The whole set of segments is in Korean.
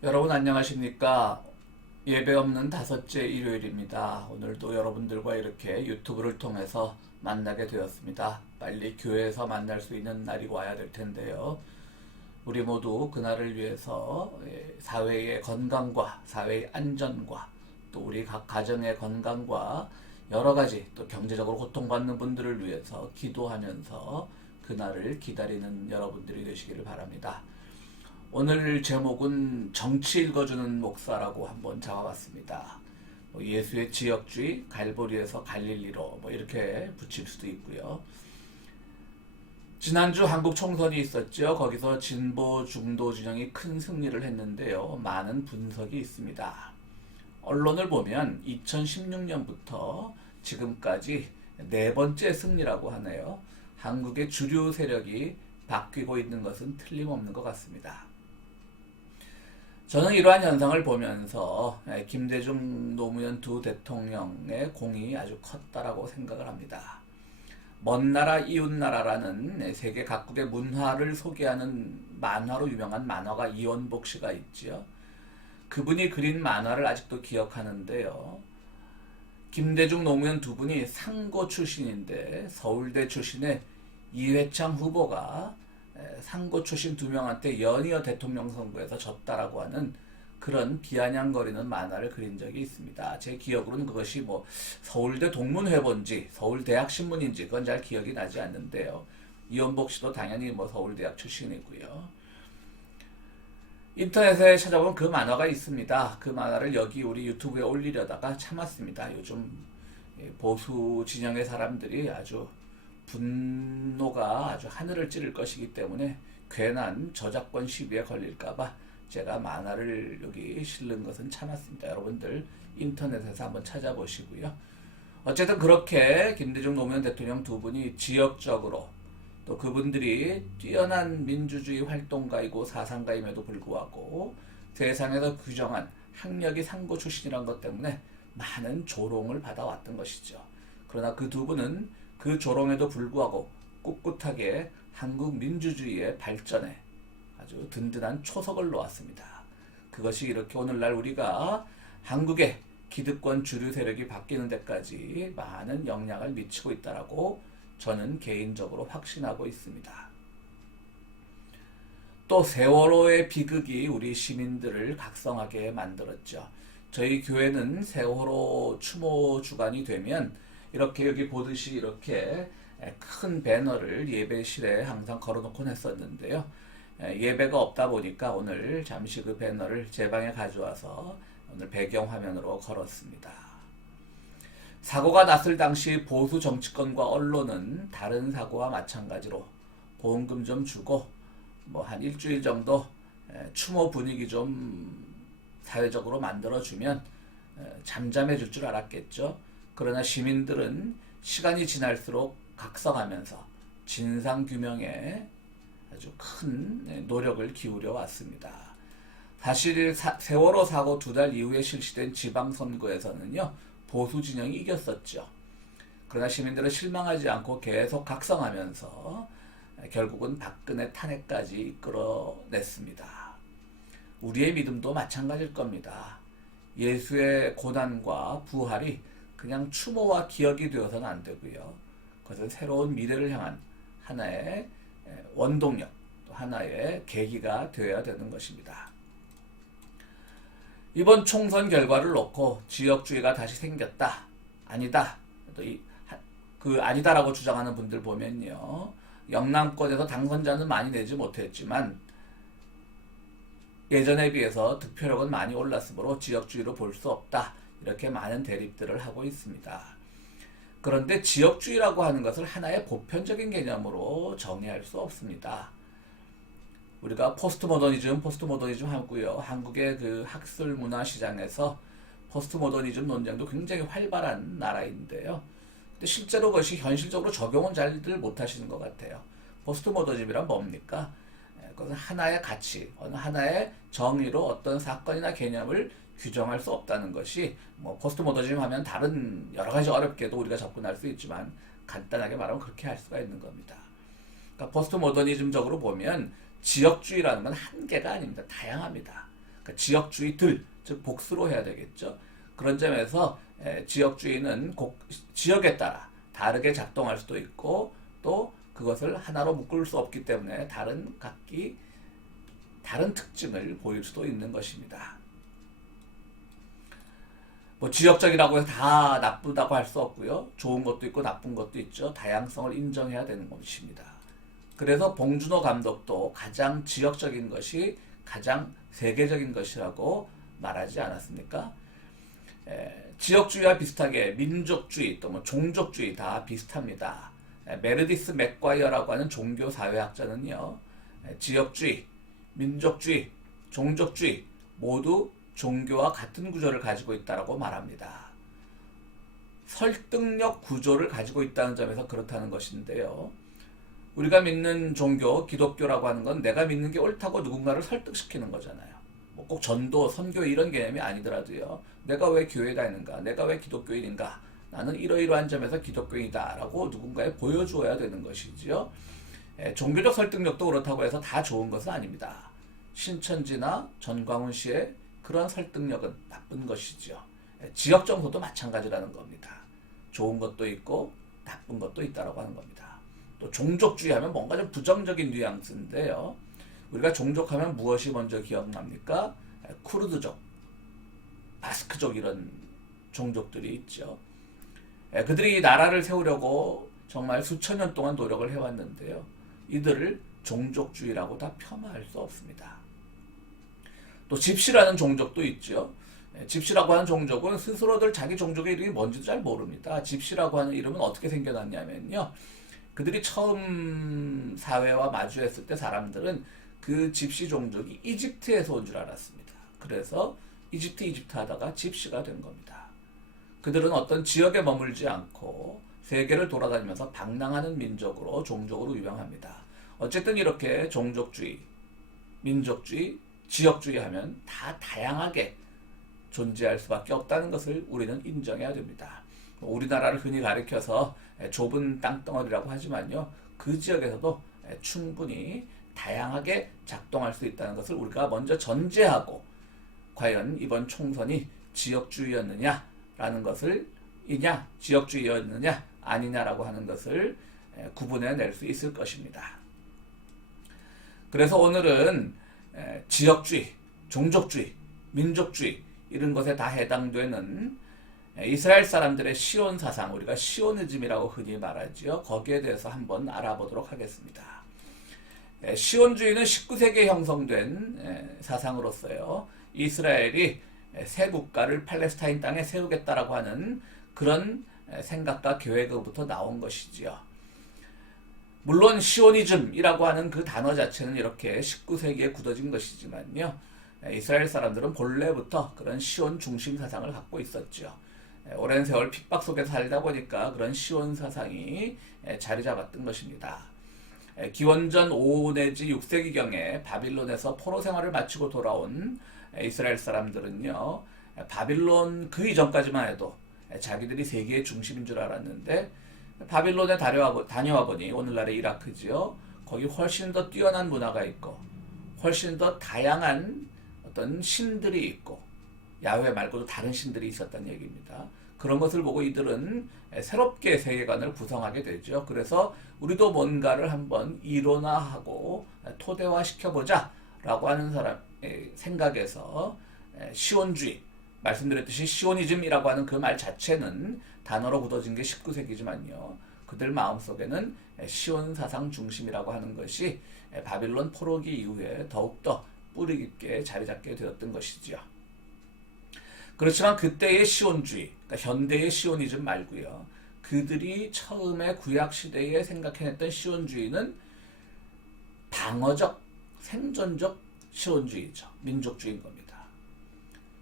여러분 안녕하십니까? 예배 없는 다섯째 일요일입니다. 오늘도 여러분들과 이렇게 유튜브를 통해서 만나게 되었습니다. 빨리 교회에서 만날 수 있는 날이 와야 될 텐데요. 우리 모두 그날을 위해서 사회의 건강과 사회의 안전과 또 우리 각 가정의 건강과 여러 가지 또 경제적으로 고통받는 분들을 위해서 기도하면서 그날을 기다리는 여러분들이 되시기를 바랍니다. 오늘 제목은 정치 읽어주는 목사라고 한번 잡아봤습니다. 예수의 지역주의, 갈보리에서 갈릴리로 이렇게 붙일 수도 있고요. 지난주 한국 총선이 있었죠. 거기서 진보 중도 진영이 큰 승리를 했는데요. 많은 분석이 있습니다. 언론을 보면 2016년부터 지금까지 네 번째 승리라고 하네요. 한국의 주류 세력이 바뀌고 있는 것은 틀림없는 것 같습니다. 저는 이러한 현상을 보면서 김대중 노무현 두 대통령의 공이 아주 컸다라고 생각을 합니다. 먼 나라 이웃 나라라는 세계 각국의 문화를 소개하는 만화로 유명한 만화가 이원복 씨가 있지요. 그분이 그린 만화를 아직도 기억하는데요. 김대중 노무현 두 분이 상고 출신인데 서울대 출신의 이회창 후보가 상고 출신 두 명한테 연이어 대통령 선거에서 졌다라고 하는 그런 비아냥거리는 만화를 그린 적이 있습니다. 제 기억으로는 그것이 서울대 동문회본지 서울대학신문인지 그건 잘 기억이 나지 않는데요. 이원복 씨도 당연히 서울대학 출신이고요. 인터넷에 찾아보면 그 만화가 있습니다. 그 만화를 여기 우리 유튜브에 올리려다가 참았습니다. 요즘 보수 진영의 사람들이 아주 분노가 아주 하늘을 찌를 것이기 때문에 괜한 저작권 시비에 걸릴까봐 제가 만화를 여기 실는 것은 참았습니다. 여러분들 인터넷에서 한번 찾아보시고요. 어쨌든 그렇게 김대중 노무현 대통령 두 분이 지역적으로 또 그분들이 뛰어난 민주주의 활동가이고 사상가임에도 불구하고 세상에서 규정한 학력이 상고 출신이란 것 때문에 많은 조롱을 받아왔던 것이죠. 그러나 그 두 분은 그 조롱에도 불구하고 꿋꿋하게 한국 민주주의의 발전에 아주 든든한 초석을 놓았습니다. 그것이 이렇게 오늘날 우리가 한국의 기득권 주류 세력이 바뀌는 데까지 많은 영향을 미치고 있다라고 저는 개인적으로 확신하고 있습니다. 또 세월호의 비극이 우리 시민들을 각성하게 만들었죠. 저희 교회는 세월호 추모 주간이 되면 이렇게 여기 보듯이 이렇게 큰 배너를 예배실에 항상 걸어놓곤 했었는데요. 예배가 없다 보니까 오늘 잠시 그 배너를 제 방에 가져와서 오늘 배경화면으로 걸었습니다. 사고가 났을 당시 보수 정치권과 언론은 다른 사고와 마찬가지로 보험금 좀 주고 한 일주일 정도 추모 분위기 좀 사회적으로 만들어주면 잠잠해질 줄 알았겠죠. 그러나 시민들은 시간이 지날수록 각성하면서 진상규명에 아주 큰 노력을 기울여 왔습니다. 사실 세월호 사고 2달 이후에 실시된 지방선거에서는요, 보수 진영이 이겼었죠. 그러나 시민들은 실망하지 않고 계속 각성하면서 결국은 박근혜 탄핵까지 이끌어냈습니다. 우리의 믿음도 마찬가지일 겁니다. 예수의 고난과 부활이 그냥 추모와 기억이 되어서는 안 되고요. 그것은 새로운 미래를 향한 하나의 원동력, 또 하나의 계기가 되어야 되는 것입니다. 이번 총선 결과를 놓고 지역주의가 다시 생겼다. 아니다. 또 그 아니다라고 주장하는 분들 보면요. 영남권에서 당선자는 많이 내지 못했지만 예전에 비해서 득표력은 많이 올랐으므로 지역주의로 볼 수 없다. 이렇게 많은 대립들을 하고 있습니다. 그런데 지역주의라고 하는 것을 하나의 보편적인 개념으로 정의할 수 없습니다. 우리가 포스트모더니즘 하고요. 한국의 그 학술 문화 시장에서 포스트모더니즘 논쟁도 굉장히 활발한 나라인데요. 근데 실제로 그것이 현실적으로 적용은 잘들 못하시는 것 같아요. 포스트모더니즘이란 뭡니까? 그것은 하나의 가치, 어느 하나의 정의로 어떤 사건이나 개념을 규정할 수 없다는 것이 포스트모더니즘 하면 다른 여러 가지 어렵게도 우리가 접근할 수 있지만 간단하게 말하면 그렇게 할 수가 있는 겁니다. 그러니까 포스트모더니즘적으로 보면 지역주의라는 건 한계가 아닙니다. 다양합니다. 그러니까 지역주의들, 즉 복수로 해야 되겠죠. 그런 점에서 지역주의는 지역에 따라 다르게 작동할 수도 있고 또 그것을 하나로 묶을 수 없기 때문에 각기 다른 특징을 보일 수도 있는 것입니다. 뭐 지역적이라고 해서 다 나쁘다고 할 수 없고요. 좋은 것도 있고 나쁜 것도 있죠. 다양성을 인정해야 되는 것입니다. 그래서 봉준호 감독도 가장 지역적인 것이 가장 세계적인 것이라고 말하지 않았습니까? 지역주의와 비슷하게 민족주의 또 뭐 종족주의 다 비슷합니다. 메르디스 맥과이어라고 하는 종교사회학자는요, 지역주의, 민족주의, 종족주의 모두 종교와 같은 구조를 가지고 있다고 말합니다. 설득력 구조를 가지고 있다는 점에서 그렇다는 것인데요. 우리가 믿는 종교, 기독교라고 하는 건 내가 믿는 게 옳다고 누군가를 설득시키는 거잖아요. 뭐 꼭 전도, 선교 이런 개념이 아니더라도요. 내가 왜 교회에 다니는가? 내가 왜 기독교인인가? 나는 이러이러한 점에서 기독교인이다 라고 누군가에 보여주어야 되는 것이지요. 종교적 설득력도 그렇다고 해서 다 좋은 것은 아닙니다. 신천지나 전광훈 씨의 그런 설득력은 나쁜 것이죠. 지역 정서도 마찬가지라는 겁니다. 좋은 것도 있고 나쁜 것도 있다라고 하는 겁니다. 또 종족주의 하면 뭔가 좀 부정적인 뉘앙스인데요. 우리가 종족하면 무엇이 먼저 기억납니까? 쿠르드족, 바스크족 이런 종족들이 있죠. 그들이 나라를 세우려고 정말 수천 년 동안 노력을 해왔는데요. 이들을 종족주의라고 다 폄하할 수 없습니다. 또 집시라는 종족도 있죠. 집시라고 하는 종족은 스스로들 자기 종족의 이름이 뭔지도 잘 모릅니다. 집시라고 하는 이름은 어떻게 생겨났냐면요. 그들이 처음 사회와 마주했을 때 사람들은 그 집시 종족이 이집트에서 온 줄 알았습니다. 그래서 이집트 하다가 집시가 된 겁니다. 그들은 어떤 지역에 머물지 않고 세계를 돌아다니면서 방랑하는 민족으로 종족으로 유명합니다. 어쨌든 이렇게 종족주의, 민족주의, 지역주의 하면 다 다양하게 존재할 수밖에 없다는 것을 우리는 인정해야 됩니다. 우리나라를 흔히 가리켜서 좁은 땅덩어리라고 하지만요. 그 지역에서도 충분히 다양하게 작동할 수 있다는 것을 우리가 먼저 전제하고 과연 이번 총선이 지역주의였느냐라는 것을 지역주의였느냐 아니냐라고 하는 것을 구분해낼 수 있을 것입니다. 그래서 오늘은 지역주의, 종족주의, 민족주의 이런 것에 다 해당되는 이스라엘 사람들의 시온 사상, 우리가 시오니즘이라고 흔히 말하죠. 거기에 대해서 한번 알아보도록 하겠습니다. 시온주의는 19세기에 형성된 사상으로서요. 이스라엘이 새 국가를 팔레스타인 땅에 세우겠다라고 하는 그런 생각과 계획으로부터 나온 것이지요. 물론 시오니즘이라고 하는 그 단어 자체는 이렇게 19세기에 굳어진 것이지만요. 이스라엘 사람들은 본래부터 그런 시온 중심 사상을 갖고 있었죠. 오랜 세월 핍박 속에서 살다 보니까 그런 시온 사상이 자리 잡았던 것입니다. 기원전 5 내지 6세기경에 바빌론에서 포로 생활을 마치고 돌아온 이스라엘 사람들은요. 바빌론 그 이전까지만 해도 자기들이 세계의 중심인 줄 알았는데 바빌론에 다녀와 보니 오늘날의 이라크지요. 거기 훨씬 더 뛰어난 문화가 있고 훨씬 더 다양한 어떤 신들이 있고 야훼 말고도 다른 신들이 있었다는 얘기입니다. 그런 것을 보고 이들은 새롭게 세계관을 구성하게 되죠. 그래서 우리도 뭔가를 한번 이론화하고 토대화시켜보자 라고 하는 사람의 생각에서 시온주의, 말씀드렸듯이 시오니즘이라고 하는 그 말 자체는 단어로 굳어진 게 19세기지만요. 그들 마음속에는 시온 사상 중심이라고 하는 것이 바빌론 포로기 이후에 더욱더 뿌리 깊게 자리 잡게 되었던 것이지요. 그렇지만 그때의 시온주의, 그러니까 현대의 시오니즘 말고요. 그들이 처음에 구약시대에 생각해냈던 시온주의는 방어적, 생존적 시온주의죠. 민족주의인 겁니다.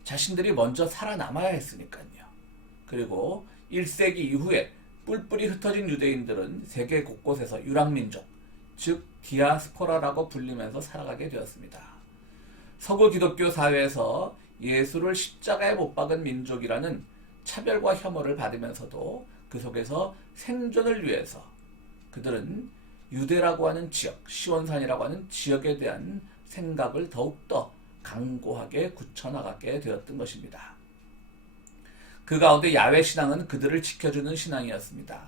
자신들이 먼저 살아남아야 했으니까요. 그리고 1세기 이후에 뿔뿔이 흩어진 유대인들은 세계 곳곳에서 유랑민족, 즉 디아스포라라고 불리면서 살아가게 되었습니다. 서구 기독교 사회에서 예수를 십자가에 못 박은 민족이라는 차별과 혐오를 받으면서도 그 속에서 생존을 위해서 그들은 유대라고 하는 지역, 시온산이라고 하는 지역에 대한 생각을 더욱더 강고하게 굳혀나가게 되었던 것입니다. 그 가운데 야훼 신앙은 그들을 지켜주는 신앙이었습니다.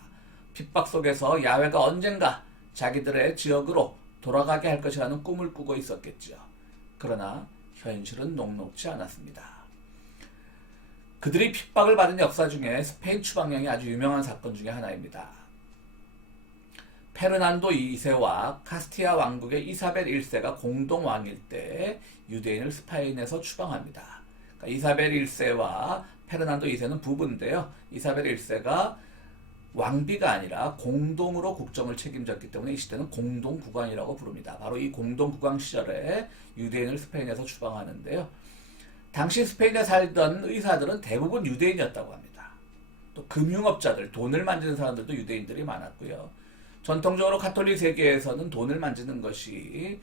핍박 속에서 야훼가 언젠가 자기들의 지역으로 돌아가게 할 것이라는 꿈을 꾸고 있었겠지요. 그러나 현실은 녹록지 않았습니다. 그들이 핍박을 받은 역사 중에 스페인 추방령이 아주 유명한 사건 중에 하나입니다. 페르난도 2세와 카스티아 왕국의 이사벨 1세가 공동 왕일 때 유대인을 스페인에서 추방합니다. 그러니까 이사벨 1세와 페르난도 2세는 부부인데요. 이사벨 1세가 왕비가 아니라 공동으로 국정을 책임졌기 때문에 이 시대는 공동국왕이라고 부릅니다. 바로 이 공동국왕 시절에 유대인을 스페인에서 추방하는데요. 당시 스페인에 살던 의사들은 대부분 유대인이었다고 합니다. 또 금융업자들, 돈을 만지는 사람들도 유대인들이 많았고요. 전통적으로 가톨릭 세계에서는 돈을 만지는 것이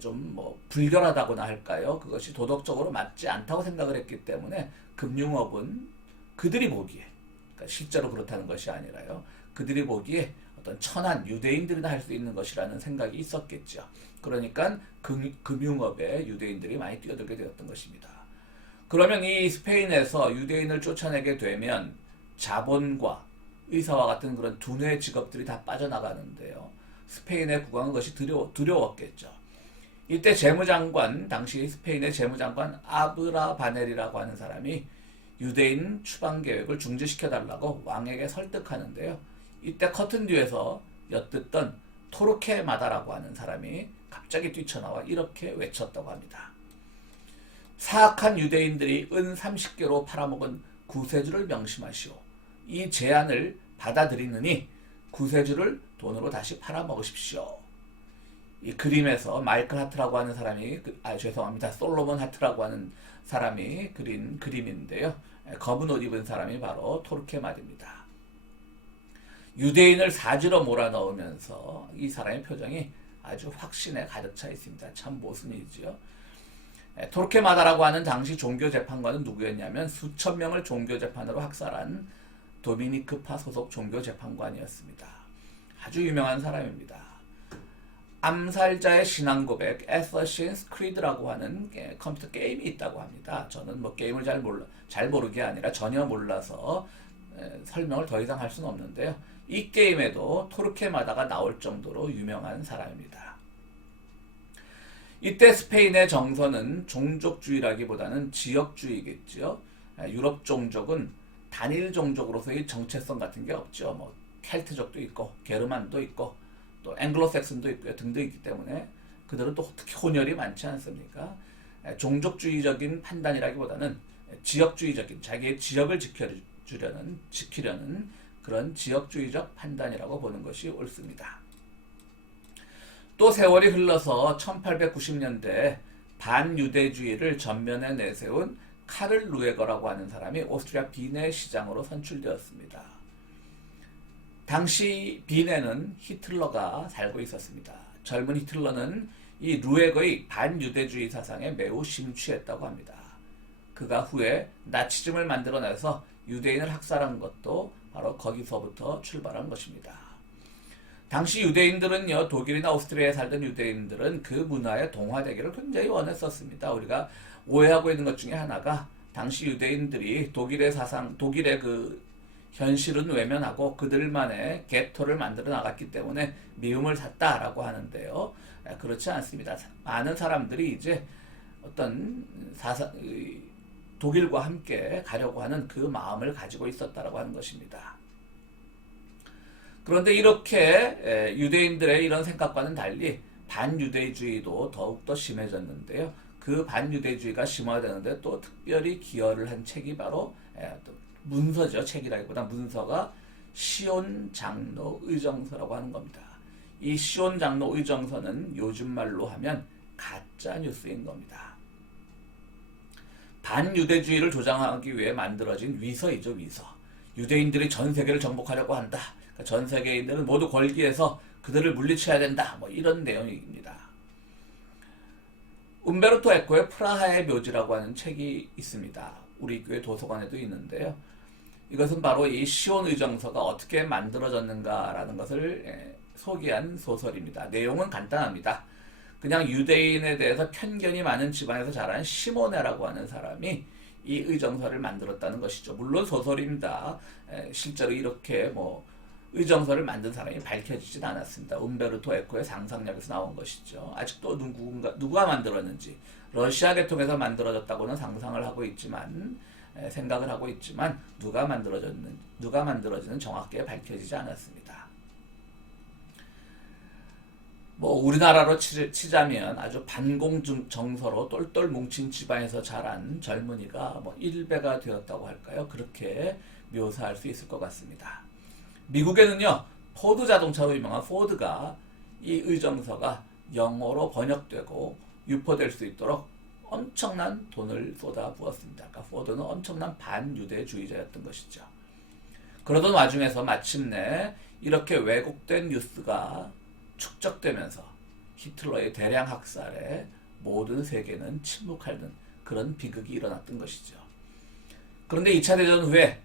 좀 불결하다고나 할까요? 그것이 도덕적으로 맞지 않다고 생각을 했기 때문에 금융업은 그들이 보기에, 그러니까 실제로 그렇다는 것이 아니라요. 그들이 보기에 어떤 천한 유대인들이나 할 수 있는 것이라는 생각이 있었겠죠. 그러니까 금융업에 유대인들이 많이 뛰어들게 되었던 것입니다. 그러면 이 스페인에서 유대인을 쫓아내게 되면 자본과 의사와 같은 그런 두뇌 직업들이 다 빠져나가는데요. 스페인의 국왕은 그것이 두려웠겠죠. 이때 재무장관, 당시 스페인의 재무장관 아브라바넬이라고 하는 사람이 유대인 추방 계획을 중지시켜달라고 왕에게 설득하는데요. 이때 커튼 뒤에서 엿듣던 토르케마다라고 하는 사람이 갑자기 뛰쳐나와 이렇게 외쳤다고 합니다. 사악한 유대인들이 은 30개로 팔아먹은 구세주를 명심하시오. 이 제안을 받아들이느니 구세주를 돈으로 다시 팔아먹으십시오. 이 그림에서 마이클 하트라고 하는 사람이, 죄송합니다. 솔로몬 하트라고 하는 사람이 그린 그림인데요. 검은 옷 입은 사람이 바로 토르케마드입니다. 유대인을 사지로 몰아넣으면서 이 사람의 표정이 아주 확신에 가득 차 있습니다. 참 모순이지요. 토르케마다라고 하는 당시 종교재판관은 누구였냐면 수천 명을 종교재판으로 학살한 도미니크파 소속 종교재판관이었습니다. 아주 유명한 사람입니다. 암살자의 신앙고백, Assassin's Creed라고 하는 컴퓨터 게임이 있다고 합니다. 저는 게임을 잘 모르게 아니라 전혀 몰라서 설명을 더 이상 할 수는 없는데요. 이 게임에도 토르케마다가 나올 정도로 유명한 사람입니다. 이때 스페인의 정서는 종족주의라기보다는 지역주의겠죠. 유럽 종족은 단일 종족으로서의 정체성 같은 게 없죠. 켈트족도 있고 게르만도 있고 또 앵글로색슨도 있고요. 등등 있기 때문에 그들은 또 특히 혼혈이 많지 않습니까? 종족주의적인 판단이라기보다는 지역주의적인, 자기의 지역을 지키려는 그런 지역주의적 판단이라고 보는 것이 옳습니다. 또 세월이 흘러서 1890년대 반유대주의를 전면에 내세운 카를 루에거라고 하는 사람이 오스트리아 비네 시장으로 선출되었습니다. 당시 비네는 히틀러가 살고 있었습니다. 젊은 히틀러는 이 루에거의 반유대주의 사상에 매우 심취했다고 합니다. 그가 후에 나치즘을 만들어내서 유대인을 학살한 것도 바로 거기서부터 출발한 것입니다. 당시 유대인들은요, 독일이나 오스트리아에 살던 유대인들은 그 문화에 동화되기를 굉장히 원했었습니다. 우리가 오해하고 있는 것 중에 하나가 당시 유대인들이 독일의 사상, 독일의 그 현실은 외면하고 그들만의 게토를 만들어 나갔기 때문에 미움을 샀다라고 하는데요. 그렇지 않습니다. 많은 사람들이 이제 어떤 독일과 함께 가려고 하는 그 마음을 가지고 있었다라고 하는 것입니다. 그런데 이렇게 유대인들의 이런 생각과는 달리 반유대주의도 더욱더 심해졌는데요. 그 반유대주의가 심화되는데 또 특별히 기여를 한 책이 바로 문서죠. 책이라기보다 문서가 시온 장로 의정서라고 하는 겁니다. 이 시온 장로 의정서는 요즘 말로 하면 가짜 뉴스인 겁니다. 반유대주의를 조장하기 위해 만들어진 위서이죠. 위서. 유대인들이 전 세계를 정복하려고 한다. 그러니까 전 세계인들은 모두 걸기해서 그들을 물리쳐야 된다. 이런 내용입니다. 움베르토 에코의 프라하의 묘지라고 하는 책이 있습니다. 우리 교회 도서관에도 있는데요. 이것은 바로 이 시온 의정서가 어떻게 만들어졌는가라는 것을 소개한 소설입니다. 내용은 간단합니다. 그냥 유대인에 대해서 편견이 많은 집안에서 자란 시모네라고 하는 사람이 이 의정서를 만들었다는 것이죠. 물론 소설입니다. 실제로 이렇게 뭐 의정서를 만든 사람이 밝혀지진 않았습니다. 움베르토 에코의 상상력에서 나온 것이죠. 아직도 누가 만들었는지 러시아 계통에서 만들어졌다고는 상상을 하고 있지만 생각을 하고 있지만 누가 만들어지는 정확하게 밝혀지지 않았습니다. 뭐 우리나라로 치자면 아주 반공정서로 똘똘 뭉친 집안에서 자란 젊은이가 뭐 일배가 되었다고 할까요? 그렇게 묘사할 수 있을 것 같습니다. 미국에는요, 포드 자동차로 유명한 포드가 이 의정서가 영어로 번역되고 유포될 수 있도록 엄청난 돈을 쏟아부었습니다. 그러니까 포드는 엄청난 반유대주의자였던 것이죠. 그러던 와중에서 마침내 이렇게 왜곡된 뉴스가 축적되면서 히틀러의 대량 학살에 모든 세계는 침묵하는 그런 비극이 일어났던 것이죠. 그런데 2차 대전 후에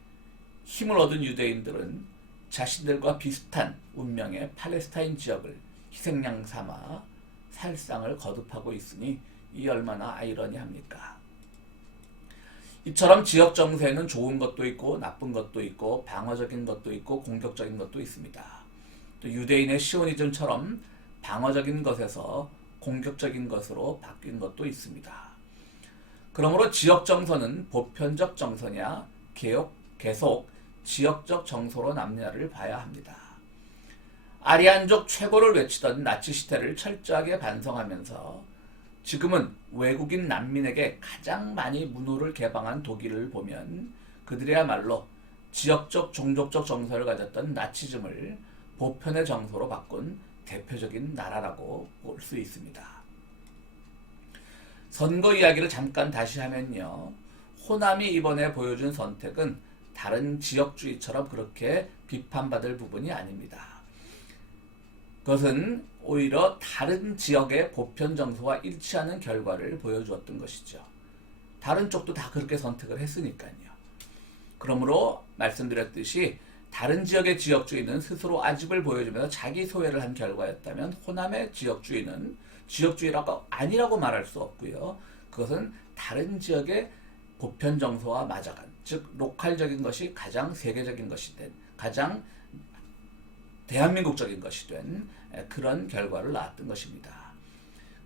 힘을 얻은 유대인들은 자신들과 비슷한 운명의 팔레스타인 지역을 희생양 삼아 살상을 거듭하고 있으니 이 얼마나 아이러니합니까? 이처럼 지역 정세에는 좋은 것도 있고 나쁜 것도 있고 방어적인 것도 있고 공격적인 것도 있습니다. 또 유대인의 시오니즘처럼 방어적인 것에서 공격적인 것으로 바뀐 것도 있습니다. 그러므로 지역 정서는 보편적 정서냐 계속 지역적 정서로 남냐를 봐야 합니다. 아리안족 최고를 외치던 나치 시대를 철저하게 반성하면서 지금은 외국인 난민에게 가장 많이 문호를 개방한 독일을 보면 그들이야말로 지역적 종족적 정서를 가졌던 나치즘을 보편의 정서로 바꾼 대표적인 나라라고 볼 수 있습니다. 선거 이야기를 잠깐 다시 하면요. 호남이 이번에 보여준 선택은 다른 지역주의처럼 그렇게 비판받을 부분이 아닙니다. 그것은 오히려 다른 지역의 보편 정서와 일치하는 결과를 보여주었던 것이죠. 다른 쪽도 다 그렇게 선택을 했으니까요. 그러므로 말씀드렸듯이 다른 지역의 지역주의는 스스로 아집을 보여주면서 자기 소외를 한 결과였다면 호남의 지역주의는 지역주의라고 아니라고 말할 수 없고요. 그것은 다른 지역의 보편 정서와 맞아간, 즉 로컬적인 것이 가장 세계적인 것이 된, 가장 대한민국적인 것이 된 그런 결과를 낳았던 것입니다.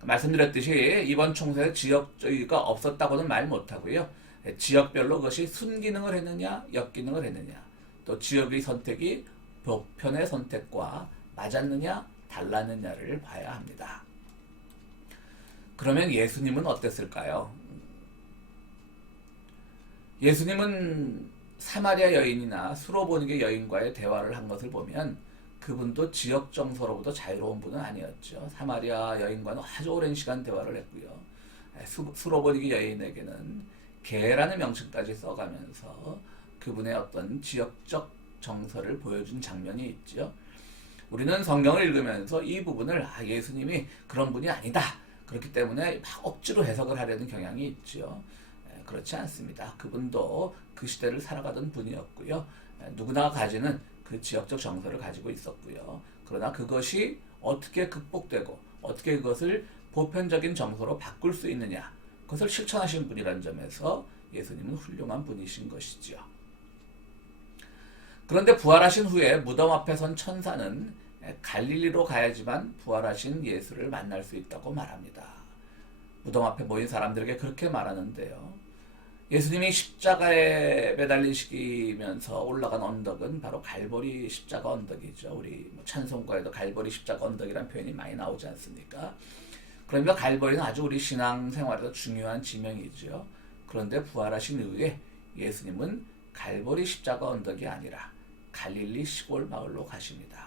말씀드렸듯이 이번 총선에 지역주의가 없었다고는 말 못하고요. 지역별로 그것이 순기능을 했느냐 역기능을 했느냐, 또 지역의 선택이 보편의 선택과 맞았느냐 달랐느냐를 봐야 합니다. 그러면 예수님은 어땠을까요? 예수님은 사마리아 여인이나 수로보니게 여인과의 대화를 한 것을 보면 그분도 지역 정서로부터 자유로운 분은 아니었죠. 사마리아 여인과는 아주 오랜 시간 대화를 했고요. 수로보니게 여인에게는 개라는 명칭까지 써가면서 그분의 어떤 지역적 정서를 보여준 장면이 있죠. 우리는 성경을 읽으면서 이 부분을 예수님이 그런 분이 아니다, 그렇기 때문에 막 억지로 해석을 하려는 경향이 있죠. 그렇지 않습니다. 그분도 그 시대를 살아가던 분이었고요. 누구나 가지는 그 지역적 정서를 가지고 있었고요. 그러나 그것이 어떻게 극복되고 어떻게 그것을 보편적인 정서로 바꿀 수 있느냐, 그것을 실천하신 분이라는 점에서 예수님은 훌륭한 분이신 것이죠. 그런데 부활하신 후에 무덤 앞에 선 천사는 갈릴리로 가야지만 부활하신 예수를 만날 수 있다고 말합니다. 무덤 앞에 모인 사람들에게 그렇게 말하는데요. 예수님이 십자가에 매달리시면서 올라간 언덕은 바로 갈보리 십자가 언덕이죠. 우리 찬송가에도 갈보리 십자가 언덕이라는 표현이 많이 나오지 않습니까? 그러니까 갈보리는 아주 우리 신앙생활에서 중요한 지명이죠. 그런데 부활하신 이후에 예수님은 갈보리 십자가 언덕이 아니라 갈릴리 시골 마을로 가십니다.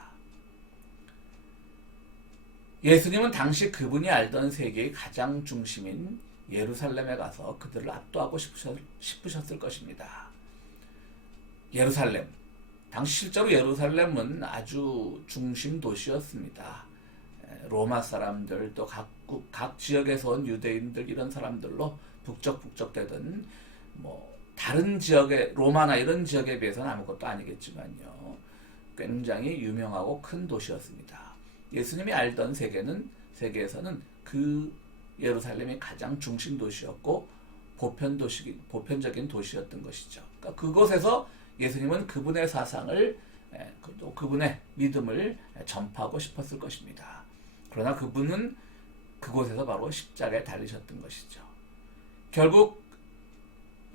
예수님은 당시 그분이 알던 세계의 가장 중심인 예루살렘에 가서 그들을 압도하고 싶으셨을 것입니다. 예루살렘. 당시 실제로 예루살렘은 아주 중심 도시였습니다. 로마 사람들, 또 각 지역에서 온 유대인들, 이런 사람들로 북적북적대던 다른 지역의 로마나 이런 지역에 비해서는 아무것도 아니겠지만요. 굉장히 유명하고 큰 도시였습니다. 예수님이 알던 세계는 세계에서는 그 예루살렘이 가장 중심 도시였고 보편적인 도시였던 것이죠. 그러니까 그곳에서 예수님은 그분의 사상을 또 그분의 믿음을 전파하고 싶었을 것입니다. 그러나 그분은 그곳에서 바로 십자가에 달리셨던 것이죠. 결국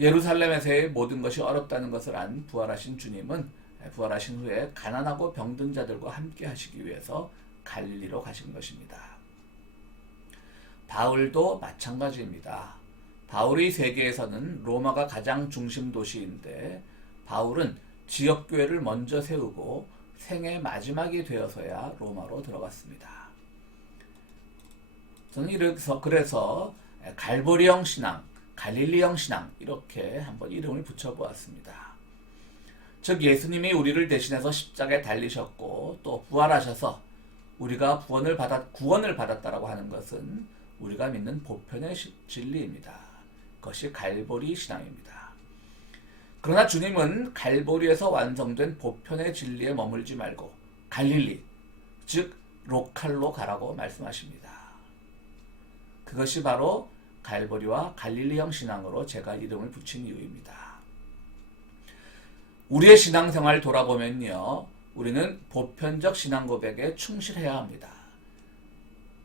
예루살렘에서의 모든 것이 어렵다는 것을 안 부활하신 주님은 부활하신 후에 가난하고 병든 자들과 함께 하시기 위해서 갈릴리로 가신 것입니다. 바울도 마찬가지입니다. 바울의 세계에서는 로마가 가장 중심 도시인데 바울은 지역교회를 먼저 세우고 생애 마지막이 되어서야 로마로 들어갔습니다. 저는 그래서 갈보리형 신앙, 갈릴리형 신앙 이렇게 한번 이름을 붙여보았습니다. 즉 예수님이 우리를 대신해서 십자가에 달리셨고 또 부활하셔서 우리가 구원을 받았다라고 하는 것은 우리가 믿는 보편의 진리입니다. 그것이 갈보리 신앙입니다. 그러나 주님은 갈보리에서 완성된 보편의 진리에 머물지 말고 갈릴리, 즉 로칼로 가라고 말씀하십니다. 그것이 바로 갈보리와 갈릴리형 신앙으로 제가 이름을 붙인 이유입니다. 우리의 신앙생활 돌아보면요, 우리는 보편적 신앙 고백에 충실해야 합니다.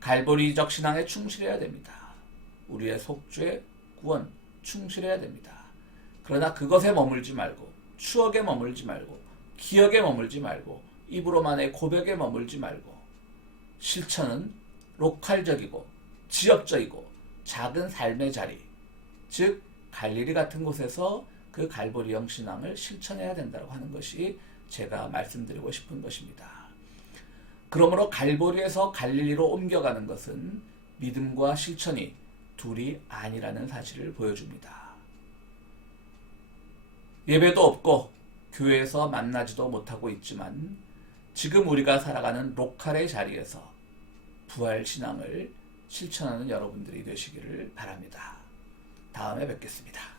갈보리적 신앙에 충실해야 됩니다. 우리의 속죄, 구원, 충실해야 됩니다. 그러나 그것에 머물지 말고, 추억에 머물지 말고, 기억에 머물지 말고, 입으로만의 고백에 머물지 말고, 실천은 로컬적이고, 지역적이고, 작은 삶의 자리, 즉 갈릴리 같은 곳에서 그 갈보리형 신앙을 실천해야 된다고 하는 것이 제가 말씀드리고 싶은 것입니다. 그러므로 갈보리에서 갈릴리로 옮겨가는 것은 믿음과 실천이 둘이 아니라는 사실을 보여줍니다. 예배도 없고 교회에서 만나지도 못하고 있지만 지금 우리가 살아가는 로컬의 자리에서 부활 신앙을 실천하는 여러분들이 되시기를 바랍니다. 다음에 뵙겠습니다.